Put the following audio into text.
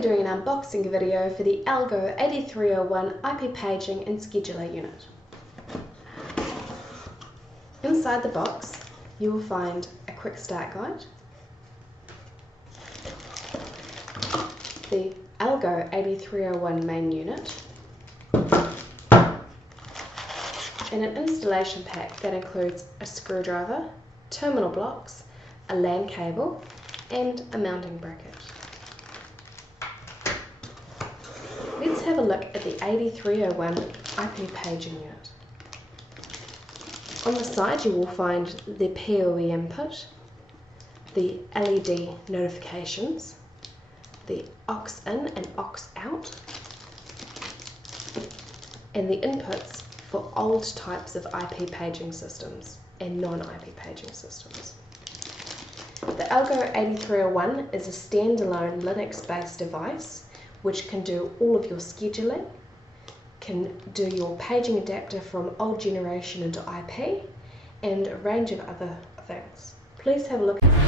be doing an unboxing video for the Algo 8301 IP paging and scheduler unit. Inside the box you will find a quick start guide, the Algo 8301 main unit, and an installation pack that includes a screwdriver, terminal blocks, a LAN cable and a mounting bracket. Let's have a look at the 8301 IP paging unit. On the side you will find the PoE input, the LED notifications, the aux in and aux out, and the inputs for old types of IP paging systems and non-IP paging systems. The Algo 8301 is a standalone Linux-based device which can do all of your scheduling, can do your paging adapter from old generation into IP, and a range of other things. Please have a look at